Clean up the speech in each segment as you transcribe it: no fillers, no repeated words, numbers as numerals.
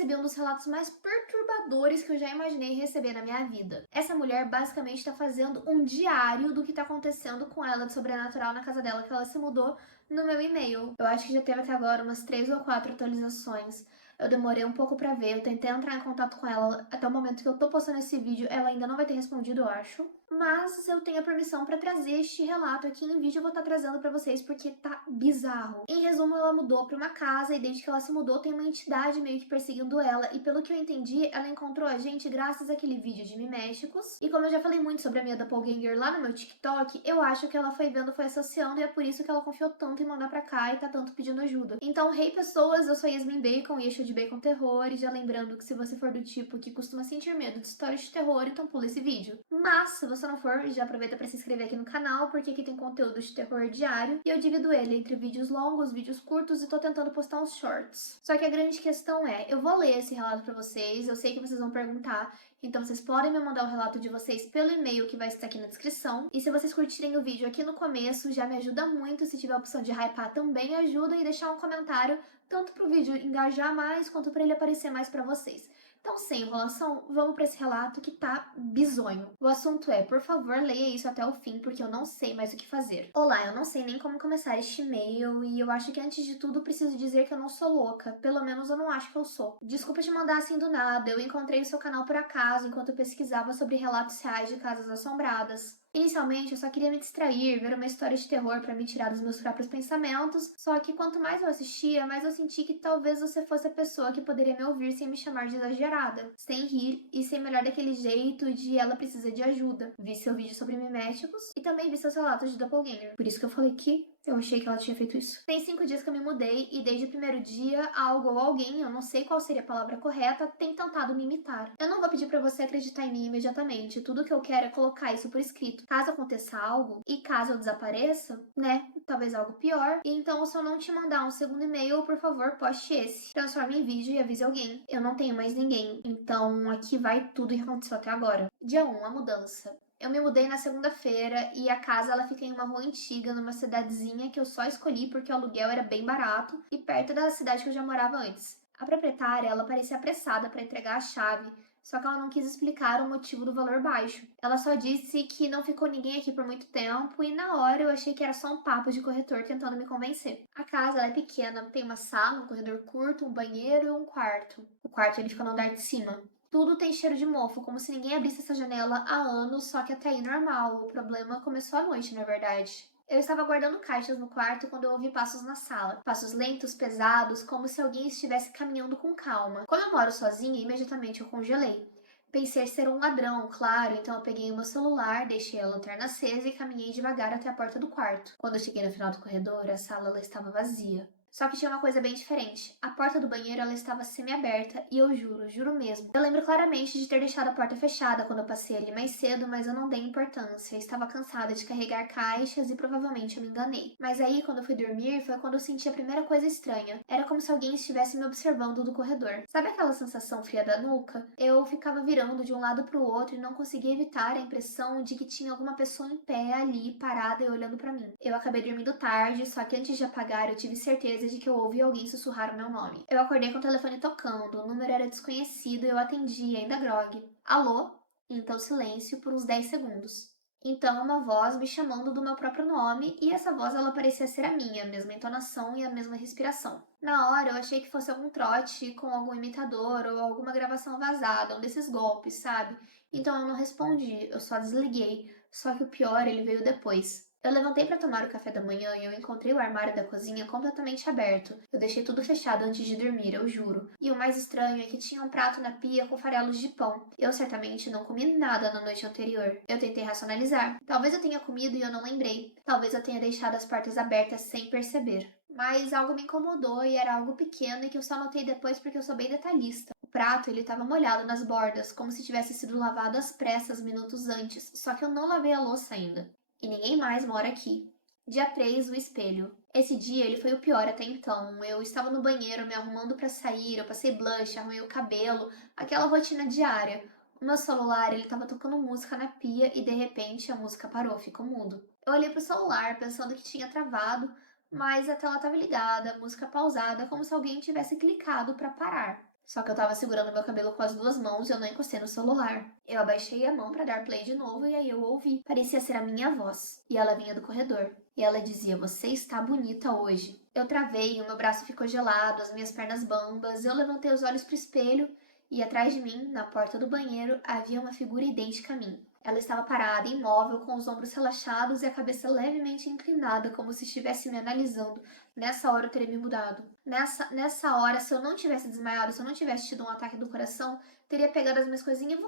recebi um dos relatos mais perturbadores que eu já imaginei receber na minha vida. Essa mulher basicamente tá fazendo um diário do que tá acontecendo com ela de sobrenatural na casa dela, que ela se mudou, no meu e-mail. Eu acho que já teve até agora umas 3 ou 4 atualizações. Eu demorei um pouco pra ver, eu tentei entrar em contato com ela até o momento que eu tô postando esse vídeo, ela ainda não vai ter respondido, eu acho. Mas eu tenho a permissão pra trazer este relato aqui em vídeo, eu vou estar trazendo pra vocês porque tá bizarro. Em resumo, ela mudou pra uma casa e desde que ela se mudou tem uma entidade meio que perseguindo ela e pelo que eu entendi, ela encontrou a gente graças àquele vídeo de mimésticos. E como eu já falei muito sobre a minha doppelganger lá no meu TikTok, eu acho que ela foi vendo, foi associando e é por isso que ela confiou tanto em mandar pra cá e tá tanto pedindo ajuda. Então, hey pessoas, eu sou Yasmin Bacon e este é o de Bacon Terror, e já lembrando que se você for do tipo que costuma sentir medo de histórias de terror, então pula esse vídeo. Mas, se você não for, já aproveita pra se inscrever aqui no canal, porque aqui tem conteúdo de terror diário, e eu divido ele entre vídeos longos, vídeos curtos, e tô tentando postar uns shorts. Só que a grande questão é, eu vou ler esse relato pra vocês, eu sei que vocês vão perguntar, então vocês podem me mandar o relato de vocês pelo e-mail que vai estar aqui na descrição, e se vocês curtirem o vídeo aqui no começo, já me ajuda muito, se tiver a opção de hypar também ajuda, e deixar um comentário, tanto pro vídeo engajar mais, quanto pra ele aparecer mais pra vocês. Então, sem enrolação, vamos para esse relato que tá bizonho. O assunto é, por favor, leia isso até o fim, porque eu não sei mais o que fazer. Olá, eu não sei nem como começar este e-mail, e eu acho que antes de tudo preciso dizer que eu não sou louca. Pelo menos eu não acho que eu sou. Desculpa te mandar assim do nada, eu encontrei o seu canal por acaso, enquanto eu pesquisava sobre relatos reais de casas assombradas. Inicialmente, eu só queria me distrair, ver uma história de terror pra me tirar dos meus próprios pensamentos, só que quanto mais eu assistia, mais eu senti que talvez você fosse a pessoa que poderia me ouvir sem me chamar de exagerada, sem rir e sem me olhar daquele jeito de ela precisa de ajuda. Vi seu vídeo sobre miméticos e também vi seus relatos de doppelganger, por isso que eu falei que eu achei que ela tinha feito isso. Tem 5 dias que eu me mudei e desde o primeiro dia, algo ou alguém, eu não sei qual seria a palavra correta, tem tentado me imitar. Eu não vou pedir pra você acreditar em mim imediatamente, tudo que eu quero é colocar isso por escrito. Caso aconteça algo, e caso eu desapareça, né, talvez algo pior, então se eu não te mandar um segundo e-mail, por favor, poste esse. Transforme em vídeo e avise alguém. Eu não tenho mais ninguém, então aqui vai tudo que aconteceu até agora. Dia 1, a mudança. Eu me mudei na segunda-feira e a casa ela fica em uma rua antiga, numa cidadezinha que eu só escolhi porque o aluguel era bem barato e perto da cidade que eu já morava antes. A proprietária, ela parecia apressada para entregar a chave, só que ela não quis explicar o motivo do valor baixo. Ela só disse que não ficou ninguém aqui por muito tempo e na hora eu achei que era só um papo de corretor tentando me convencer. A casa ela é pequena, tem uma sala, um corredor curto, um banheiro e um quarto. O quarto ele fica no andar de cima. Tudo tem cheiro de mofo, como se ninguém abrisse essa janela há anos, só que até aí normal. O problema começou à noite, na verdade. Eu estava guardando caixas no quarto quando eu ouvi passos na sala. Passos lentos, pesados, como se alguém estivesse caminhando com calma. Como eu moro sozinha, imediatamente eu congelei. Pensei ser um ladrão, claro, então eu peguei o meu celular, deixei a lanterna acesa e caminhei devagar até a porta do quarto. Quando eu cheguei no final do corredor, a sala ela estava vazia. Só que tinha uma coisa bem diferente. A porta do banheiro ela estava semi-aberta e eu juro, juro mesmo. Eu lembro claramente de ter deixado a porta fechada quando eu passei ali mais cedo, mas eu não dei importância. Eu estava cansada de carregar caixas e provavelmente eu me enganei. Mas aí, quando eu fui dormir, foi quando eu senti a primeira coisa estranha. Era como se alguém estivesse me observando do corredor. Sabe aquela sensação fria da nuca? Eu ficava virando de um lado para o outro e não conseguia evitar a impressão de que tinha alguma pessoa em pé ali, parada e olhando para mim. Eu acabei dormindo tarde, só que antes de apagar eu tive certeza de que eu ouvi alguém sussurrar o meu nome. Eu acordei com o telefone tocando, o número era desconhecido e eu atendi, ainda grogue. Alô? Então silêncio por uns 10 segundos. Então uma voz me chamando do meu próprio nome e essa voz ela parecia ser a minha, a mesma entonação e a mesma respiração. Na hora eu achei que fosse algum trote com algum imitador ou alguma gravação vazada, um desses golpes, sabe? Então eu não respondi, eu só desliguei, só que o pior ele veio depois. Eu levantei para tomar o café da manhã e eu encontrei o armário da cozinha completamente aberto. Eu deixei tudo fechado antes de dormir, eu juro. E o mais estranho é que tinha um prato na pia com farelos de pão. Eu certamente não comi nada na noite anterior. Eu tentei racionalizar. Talvez eu tenha comido e eu não lembrei. Talvez eu tenha deixado as portas abertas sem perceber. Mas algo me incomodou e era algo pequeno e que eu só notei depois porque eu sou bem detalhista. O prato ele estava molhado nas bordas, como se tivesse sido lavado às pressas minutos antes, só que eu não lavei a louça ainda. E ninguém mais mora aqui. Dia 3, o espelho. Esse dia ele foi o pior até então. Eu estava no banheiro me arrumando para sair, eu passei blush, arrumei o cabelo, aquela rotina diária. O meu celular ele estava tocando música na pia e de repente a música parou, ficou mudo. Eu olhei pro celular pensando que tinha travado, mas a tela estava ligada, a música pausada, como se alguém tivesse clicado para parar. Só que eu tava segurando meu cabelo com as duas mãos e eu não encostei no celular. Eu abaixei a mão pra dar play de novo e aí eu ouvi. Parecia ser a minha voz. E ela vinha do corredor. E ela dizia: "Você está bonita hoje." Eu travei, o meu braço ficou gelado, as minhas pernas bambas. Eu levantei os olhos pro espelho e atrás de mim, na porta do banheiro, havia uma figura idêntica a mim. Ela estava parada, imóvel, com os ombros relaxados e a cabeça levemente inclinada, como se estivesse me analisando. Nessa hora eu teria me mudado. Nessa hora, se eu não tivesse desmaiado, se eu não tivesse tido um ataque do coração, teria pegado as minhas coisinhas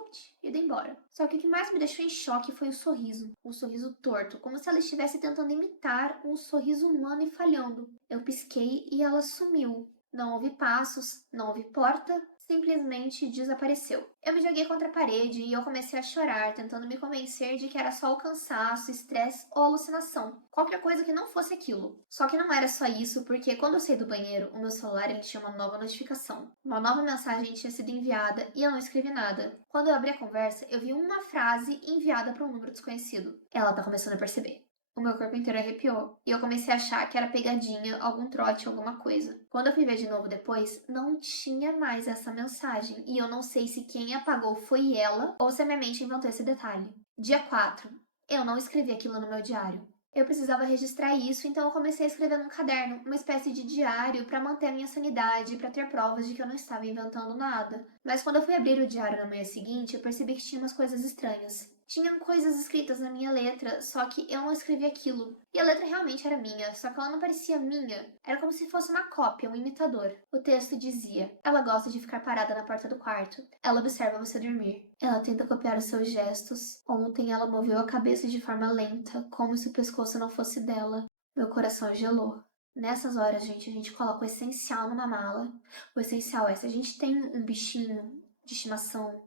e ido embora. Só que o que mais me deixou em choque foi o sorriso. Um sorriso torto, como se ela estivesse tentando imitar um sorriso humano e falhando. Eu pisquei e ela sumiu. Não houve passos, não houve porta, simplesmente desapareceu. Eu me joguei contra a parede e eu comecei a chorar, tentando me convencer de que era só o cansaço, estresse ou alucinação. Qualquer coisa que não fosse aquilo. Só que não era só isso, porque quando eu saí do banheiro, o meu celular ele tinha uma nova notificação. Uma nova mensagem tinha sido enviada e eu não escrevi nada. Quando eu abri a conversa, eu vi uma frase enviada para um número desconhecido. Ela tá começando a perceber. O meu corpo inteiro arrepiou e eu comecei a achar que era pegadinha, algum trote, alguma coisa. Quando eu fui ver de novo depois, não tinha mais essa mensagem e eu não sei se quem apagou foi ela ou se a minha mente inventou esse detalhe. Dia 4. Eu não escrevi aquilo no meu diário. Eu precisava registrar isso, então eu comecei a escrever num caderno, uma espécie de diário para manter a minha sanidade, para ter provas de que eu não estava inventando nada. Mas quando eu fui abrir o diário na manhã seguinte, eu percebi que tinha umas coisas estranhas. Tinham coisas escritas na minha letra, só que eu não escrevi aquilo. E a letra realmente era minha, só que ela não parecia minha. Era como se fosse uma cópia, um imitador. O texto dizia: "Ela gosta de ficar parada na porta do quarto. Ela observa você dormir. Ela tenta copiar os seus gestos. Ontem ela moveu a cabeça de forma lenta, como se o pescoço não fosse dela." Meu coração gelou. Nessas horas, gente, a gente coloca o essencial numa mala. O essencial é, se a gente tem um bichinho de estimação,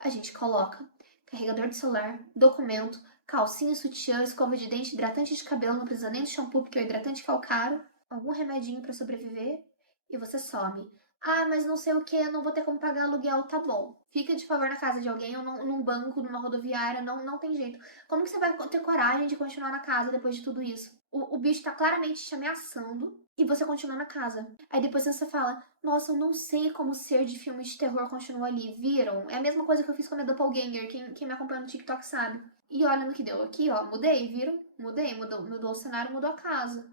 a gente coloca carregador de celular, documento, calcinha, sutiã, escova de dente, hidratante de cabelo, não precisa nem de shampoo porque o hidratante que é o caro, algum remedinho pra sobreviver e você some. Ah, mas não sei o que, eu não vou ter como pagar aluguel, tá bom. Fica de favor na casa de alguém ou num banco, numa rodoviária, não tem jeito. Como que você vai ter coragem de continuar na casa depois de tudo isso? O bicho tá claramente te ameaçando e você continua na casa. Aí depois você fala: "Nossa, eu não sei como ser de filme de terror continua ali." Viram? É a mesma coisa que eu fiz com a minha doppelganger. Quem me acompanha no TikTok sabe. E olha no que deu aqui, ó. Mudei, viram? Mudei, mudou o cenário, mudou a casa.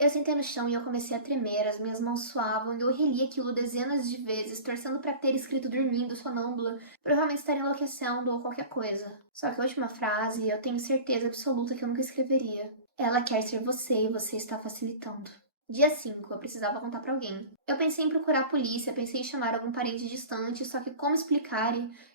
Eu sentei no chão e eu comecei a tremer, as minhas mãos suavam e eu reli aquilo dezenas de vezes, torcendo pra ter escrito dormindo, sonâmbula, provavelmente estaria enlouquecendo ou qualquer coisa. Só que a última frase eu tenho certeza absoluta que eu nunca escreveria. Ela quer ser você e você está facilitando. Dia 5, eu precisava contar pra alguém. Eu pensei em procurar a polícia, pensei em chamar algum parente distante, só que como explicar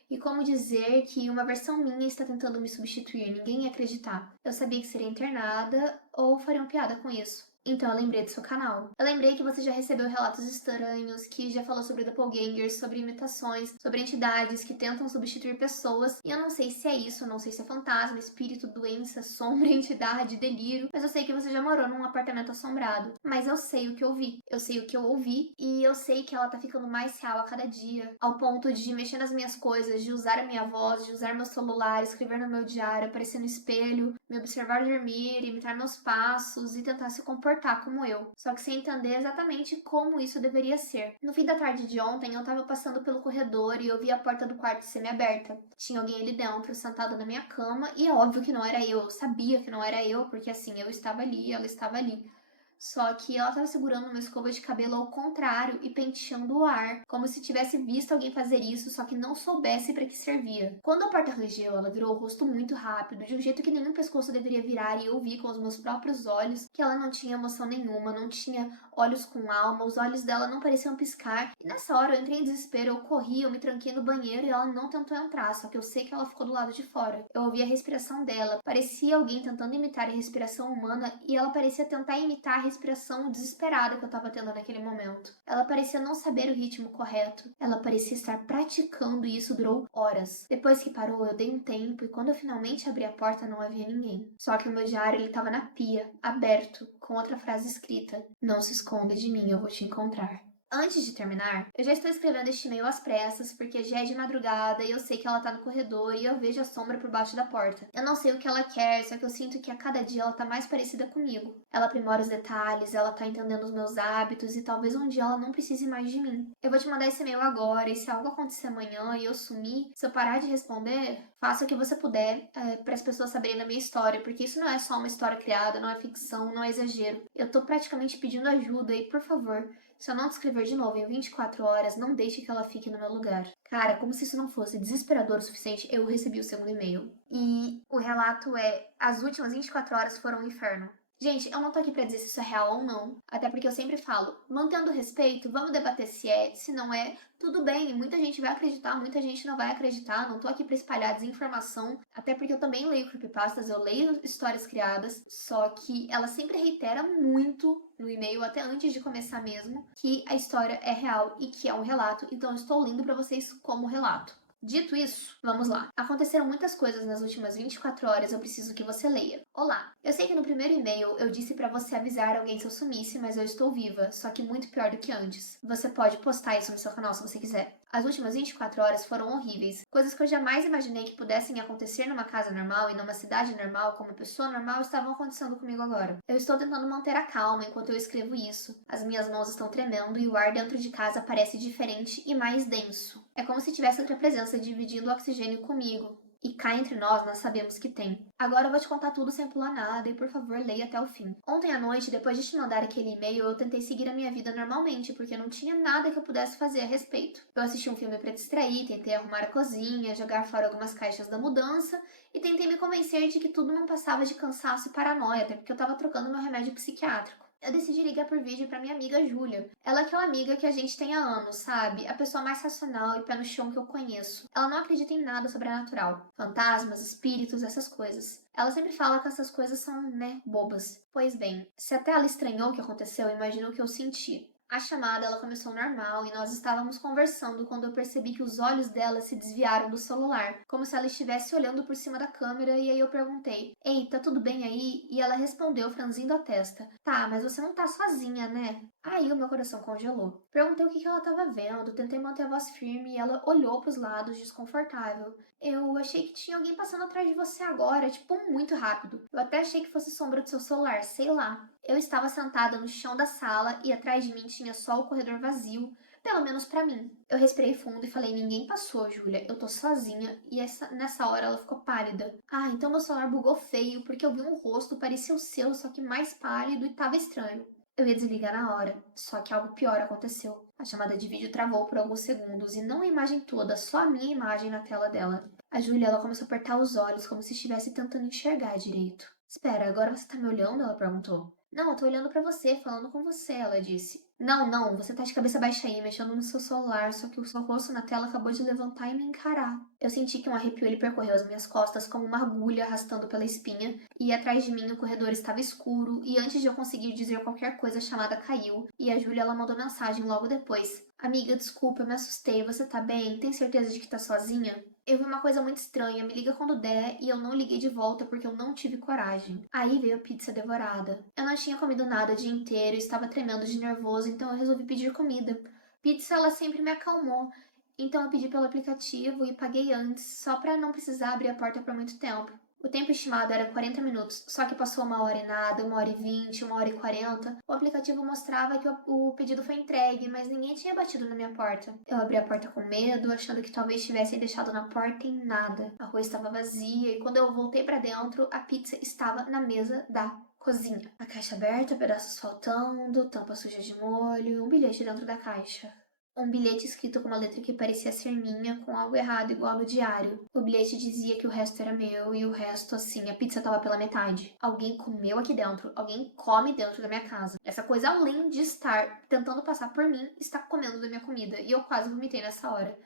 e como dizer que uma versão minha está tentando me substituir, ninguém ia acreditar. Eu sabia que seria internada ou fariam piada com isso. Então eu lembrei do seu canal. Eu lembrei que você já recebeu relatos estranhos, que já falou sobre doppelgangers, sobre imitações, sobre entidades que tentam substituir pessoas. E eu não sei se é isso, eu não sei se é fantasma, espírito, doença, sombra, entidade, delírio. Mas eu sei que você já morou num apartamento assombrado. Mas eu sei o que eu vi. Eu sei o que eu ouvi. E eu sei que ela tá ficando mais real a cada dia. Ao ponto de mexer nas minhas coisas, de usar a minha voz, de usar meu celular, escrever no meu diário, aparecer no espelho, me observar dormir, imitar meus passos e tentar se comportar como eu, só que sem entender exatamente como isso deveria ser. No fim da tarde de ontem, eu tava passando pelo corredor e eu vi a porta do quarto semi-aberta. Tinha alguém ali dentro, sentado na minha cama, e é óbvio que não era eu sabia que não era eu, porque assim, eu estava ali, ela estava ali. Só que ela estava segurando uma escova de cabelo ao contrário e penteando o ar, como se tivesse visto alguém fazer isso, só que não soubesse para que servia. Quando a porta rangeu, ela virou o rosto muito rápido, de um jeito que nenhum pescoço deveria virar, e eu vi com os meus próprios olhos que ela não tinha emoção nenhuma, não tinha olhos com alma, os olhos dela não pareciam piscar. E nessa hora eu entrei em desespero, eu corri, eu me tranquei no banheiro e ela não tentou entrar, só que eu sei que ela ficou do lado de fora. Eu ouvi a respiração dela, parecia alguém tentando imitar a respiração humana e ela parecia tentar imitar a respiração desesperada que eu tava tendo naquele momento. Ela parecia não saber o ritmo correto. Ela parecia estar praticando e isso durou horas. Depois que parou, eu dei um tempo e quando eu finalmente abri a porta não havia ninguém. Só que o meu diário ele tava na pia, aberto, com outra frase escrita: "Não se esconda de mim, eu vou te encontrar." Antes de terminar, eu já estou escrevendo este e-mail às pressas, porque já é de madrugada e eu sei que ela tá no corredor e eu vejo a sombra por baixo da porta. Eu não sei o que ela quer, só que eu sinto que a cada dia ela tá mais parecida comigo. Ela aprimora os detalhes, ela tá entendendo os meus hábitos e talvez um dia ela não precise mais de mim. Eu vou te mandar esse e-mail agora e se algo acontecer amanhã e eu sumir, se eu parar de responder, faça o que você puder para as pessoas saberem da minha história, porque isso não é só uma história criada, não é ficção, não é exagero. Eu tô praticamente pedindo ajuda e, por favor, se eu não te escrever de novo em 24 horas, não deixe que ela fique no meu lugar. Cara, como se isso não fosse desesperador o suficiente, eu recebi o segundo e-mail. E o relato é: as últimas 24 horas foram um inferno. Gente, eu não tô aqui pra dizer se isso é real ou não, até porque eu sempre falo, mantendo respeito, vamos debater se é, se não é, tudo bem, muita gente vai acreditar, muita gente não vai acreditar, não tô aqui pra espalhar desinformação, até porque eu também leio creepypastas, eu leio histórias criadas, só que ela sempre reitera muito no e-mail, até antes de começar mesmo, que a história é real e que é um relato, então eu estou lendo pra vocês como relato. Dito isso, vamos lá. Aconteceram muitas coisas nas últimas 24 horas, eu preciso que você leia. Olá, eu sei que no primeiro e-mail eu disse pra você avisar alguém se eu sumisse, mas eu estou viva, só que muito pior do que antes. Você pode postar isso no seu canal se você quiser. As últimas 24 horas foram horríveis. Coisas que eu jamais imaginei que pudessem acontecer numa casa normal e numa cidade normal, como pessoa normal, estavam acontecendo comigo agora. Eu estou tentando manter a calma enquanto eu escrevo isso. As minhas mãos estão tremendo e o ar dentro de casa parece diferente e mais denso. É como se tivesse outra presença dividindo o oxigênio comigo. E cá entre nós sabemos que tem. Agora eu vou te contar tudo sem pular nada e por favor leia até o fim. Ontem à noite, depois de te mandar aquele e-mail, eu tentei seguir a minha vida normalmente, porque não tinha nada que eu pudesse fazer a respeito. Eu assisti um filme pra distrair, tentei arrumar a cozinha, jogar fora algumas caixas da mudança e tentei me convencer de que tudo não passava de cansaço e paranoia, até porque eu tava trocando meu remédio psiquiátrico. Eu decidi ligar por vídeo pra minha amiga Júlia. Ela é aquela amiga que a gente tem há anos, sabe? A pessoa mais racional e pé no chão que eu conheço. Ela não acredita em nada sobrenatural. Fantasmas, espíritos, essas coisas. Ela sempre fala que essas coisas são, né, bobas. Pois bem, se até ela estranhou o que aconteceu, imagina o que eu senti. A chamada ela começou normal e nós estávamos conversando quando eu percebi que os olhos dela se desviaram do celular, como se ela estivesse olhando por cima da câmera, e aí eu perguntei: "Ei, tá tudo bem aí?" E ela respondeu franzindo a testa: "Tá, mas você não tá sozinha, né?" Aí o meu coração congelou. Perguntei o que ela estava vendo, tentei manter a voz firme e ela olhou para os lados desconfortável. "Eu achei que tinha alguém passando atrás de você agora, tipo, muito rápido. Eu até achei que fosse sombra do seu celular, sei lá." Eu estava sentada no chão da sala e atrás de mim tinha só o corredor vazio, pelo menos pra mim. Eu respirei fundo e falei: "Ninguém passou, Júlia. Eu tô sozinha." E nessa hora ela ficou pálida. "Ah, então meu celular bugou feio, porque eu vi um rosto, parecia o seu, só que mais pálido e tava estranho." Eu ia desligar na hora, só que algo pior aconteceu. A chamada de vídeo travou por alguns segundos e não a imagem toda, só a minha imagem na tela dela. A Júlia, ela começou a apertar os olhos como se estivesse tentando enxergar direito. "Espera, agora você tá me olhando?" ela perguntou. "Não, eu tô olhando pra você, falando com você", ela disse. "Não, não, você tá de cabeça baixa aí, mexendo no seu celular, só que o seu rosto na tela acabou de levantar e me encarar." Eu senti que um arrepio ele percorreu as minhas costas como uma agulha arrastando pela espinha, e atrás de mim o corredor estava escuro, e antes de eu conseguir dizer qualquer coisa a chamada caiu, e a Júlia ela mandou mensagem logo depois. "Amiga, desculpa, eu me assustei, você tá bem? Tem certeza de que tá sozinha?" "Eu vi uma coisa muito estranha, me liga quando der." E eu não liguei de volta porque eu não tive coragem. Aí veio a pizza devorada. Eu não tinha comido nada o dia inteiro e estava tremendo de nervoso, então eu resolvi pedir comida. Pizza ela sempre me acalmou, então eu pedi pelo aplicativo e paguei antes, só pra não precisar abrir a porta por muito tempo. O tempo estimado era 40 minutos, só que passou 1 hora e nada, 1 hora e 20, 1 hora e 40. O aplicativo mostrava que o pedido foi entregue, mas ninguém tinha batido na minha porta. Eu abri a porta com medo, achando que talvez tivessem deixado na porta e nada. A rua estava vazia e quando eu voltei pra dentro, a pizza estava na mesa da cozinha. A caixa aberta, pedaços faltando, tampa suja de molho e um bilhete dentro da caixa. Um bilhete escrito com uma letra que parecia ser minha, com algo errado igual no diário. O bilhete dizia que o resto era meu e o resto, assim, a pizza tava pela metade. Alguém comeu aqui dentro. Alguém come dentro da minha casa. Essa coisa, além de estar tentando passar por mim, está comendo da minha comida. E eu quase vomitei nessa hora.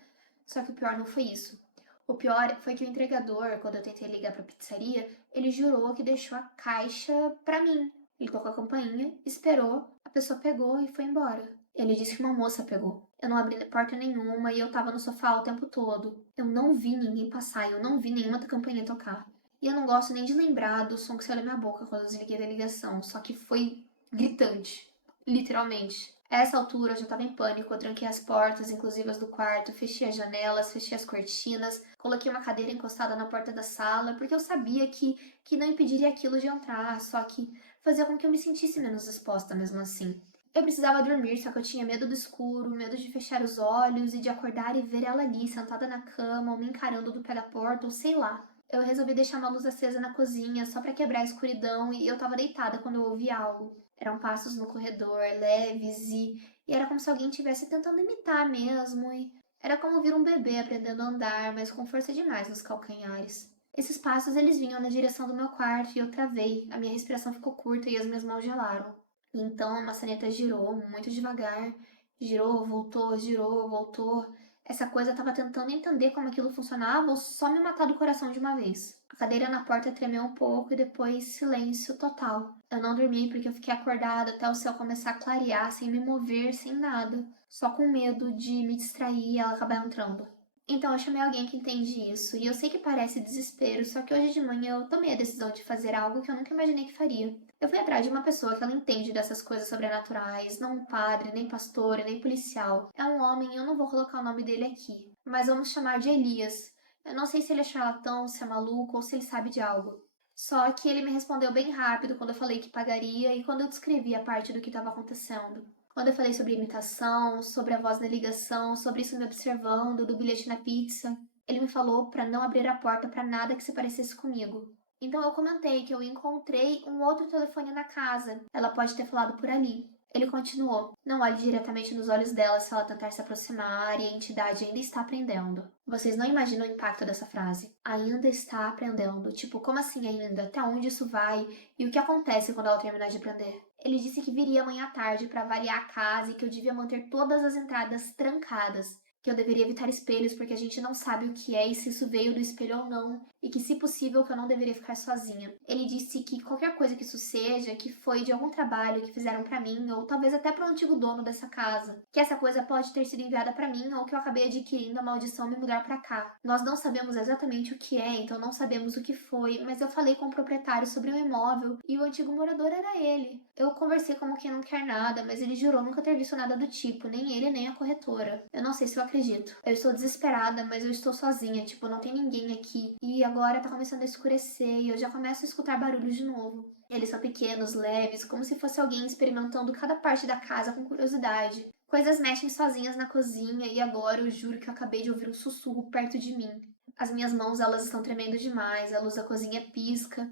Só que o pior não foi isso. O pior foi que o entregador, quando eu tentei ligar pra pizzaria, ele jurou que deixou a caixa pra mim. Ele tocou a campainha, esperou, a pessoa pegou e foi embora. Ele disse que uma moça pegou. Eu não abri porta nenhuma e eu tava no sofá o tempo todo. Eu não vi ninguém passar, eu não vi nenhuma campainha tocar. E eu não gosto nem de lembrar do som que saiu da minha boca quando eu desliguei da ligação, só que foi gritante. Literalmente. A essa altura eu já estava em pânico, eu tranquei as portas, inclusive as do quarto, fechei as janelas, fechei as cortinas, coloquei uma cadeira encostada na porta da sala, porque eu sabia que não impediria aquilo de entrar, só que fazia com que eu me sentisse menos exposta mesmo assim. Eu precisava dormir, só que eu tinha medo do escuro, medo de fechar os olhos e de acordar e ver ela ali, sentada na cama, ou me encarando do pé da porta, ou sei lá. Eu resolvi deixar uma luz acesa na cozinha, só para quebrar a escuridão, e eu estava deitada quando eu ouvi algo. Eram passos no corredor, leves e era como se alguém estivesse tentando imitar mesmo. E era como ver um bebê aprendendo a andar, mas com força demais nos calcanhares. Esses passos eles vinham na direção do meu quarto e eu travei. A minha respiração ficou curta e as minhas mãos gelaram. E então a maçaneta girou muito devagar, girou, voltou. Essa coisa estava tentando entender como aquilo funcionava ou só me matar do coração de uma vez. A cadeira na porta tremeu um pouco e depois silêncio total. Eu não dormi porque eu fiquei acordada até o céu começar a clarear, sem me mover, sem nada. Só com medo de me distrair e ela acabar entrando. Então eu chamei alguém que entende isso, e eu sei que parece desespero, só que hoje de manhã eu tomei a decisão de fazer algo que eu nunca imaginei que faria. Eu fui atrás de uma pessoa que ela entende dessas coisas sobrenaturais, não um padre, nem pastor, nem policial. É um homem e eu não vou colocar o nome dele aqui, mas vamos chamar de Elias. Eu não sei se ele é charlatão, se é maluco ou se ele sabe de algo. Só que ele me respondeu bem rápido quando eu falei que pagaria e quando eu descrevi a parte do que estava acontecendo. Quando eu falei sobre imitação, sobre a voz na ligação, sobre isso me observando, do bilhete na pizza, ele me falou para não abrir a porta para nada que se parecesse comigo. Então eu comentei que eu encontrei um outro telefone na casa. Ela pode ter falado por ali. Ele continuou: não olhe diretamente nos olhos dela se ela tentar se aproximar e a entidade ainda está aprendendo. Vocês não imaginam o impacto dessa frase. Ainda está aprendendo. Tipo, como assim ainda? Até onde isso vai? E o que acontece quando ela terminar de aprender? Ele disse que viria amanhã à tarde para avaliar a casa e que eu devia manter todas as entradas trancadas. Que eu deveria evitar espelhos porque a gente não sabe o que é e se isso veio do espelho ou não, e que, se possível, que eu não deveria ficar sozinha. Ele disse que qualquer coisa que isso seja, que foi de algum trabalho que fizeram pra mim, ou talvez até pro antigo dono dessa casa, que essa coisa pode ter sido enviada pra mim ou que eu acabei adquirindo a maldição me mudar pra cá. Nós não sabemos exatamente o que é, então não sabemos o que foi, mas eu falei com o proprietário sobre o imóvel e o antigo morador era ele. Eu conversei como quem não quer nada, mas ele jurou nunca ter visto nada do tipo, nem ele nem a corretora. Eu não sei se eu acredito. Eu estou desesperada, mas eu estou sozinha, tipo, não tem ninguém aqui. E agora tá começando a escurecer e eu já começo a escutar barulhos de novo. Eles são pequenos, leves, como se fosse alguém experimentando cada parte da casa com curiosidade. Coisas mexem sozinhas na cozinha e agora eu juro que eu acabei de ouvir um sussurro perto de mim. As minhas mãos, elas estão tremendo demais, a luz da cozinha pisca.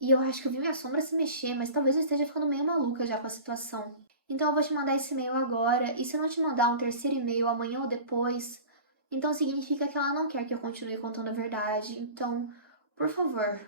E eu acho que eu vi minha sombra se mexer, mas talvez eu esteja ficando meio maluca já com a situação. Então eu vou te mandar esse e-mail agora, e se eu não te mandar um terceiro e-mail amanhã ou depois, então significa que ela não quer que eu continue contando a verdade. Então, por favor,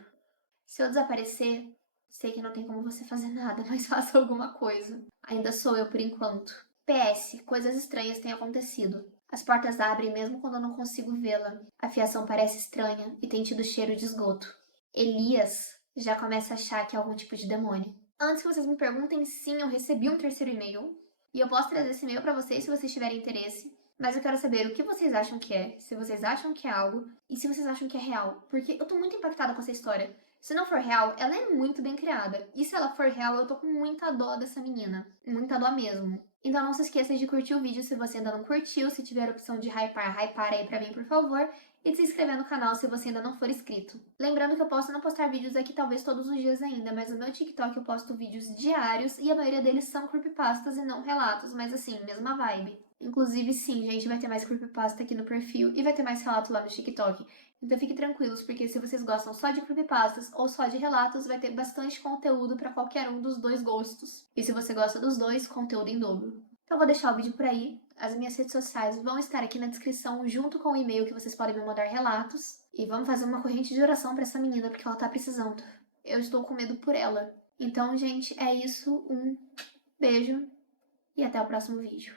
se eu desaparecer, sei que não tem como você fazer nada, mas faça alguma coisa. Ainda sou eu por enquanto. PS, coisas estranhas têm acontecido. As portas abrem mesmo quando eu não consigo vê-la. A fiação parece estranha e tem tido cheiro de esgoto. Elias já começa a achar que é algum tipo de demônio. Antes que vocês me perguntem, sim, eu recebi um terceiro e-mail. E eu posso trazer esse e-mail pra vocês se vocês tiverem interesse. Mas eu quero saber o que vocês acham que é, se vocês acham que é algo e se vocês acham que é real. Porque eu tô muito impactada com essa história. Se não for real, ela é muito bem criada. E se ela for real, eu tô com muita dó dessa menina. Muita dó mesmo. Então não se esqueça de curtir o vídeo se você ainda não curtiu. Se tiver a opção de hypar aí pra mim, por favor. E de se inscrever no canal se você ainda não for inscrito. Lembrando que eu posso não postar vídeos aqui talvez todos os dias ainda, mas no meu TikTok eu posto vídeos diários e a maioria deles são creepypastas e não relatos, mas assim, mesma vibe. Inclusive, sim, gente, vai ter mais creepypasta aqui no perfil e vai ter mais relato lá no TikTok. Então fiquem tranquilos, porque se vocês gostam só de creepypastas ou só de relatos, vai ter bastante conteúdo para qualquer um dos dois gostos. E se você gosta dos dois, conteúdo em dobro. Então eu vou deixar o vídeo por aí. As minhas redes sociais vão estar aqui na descrição, junto com o e-mail que vocês podem me mandar relatos. E vamos fazer uma corrente de oração para essa menina, porque ela tá precisando. Eu estou com medo por ela. Então, gente, é isso. Um beijo e até o próximo vídeo.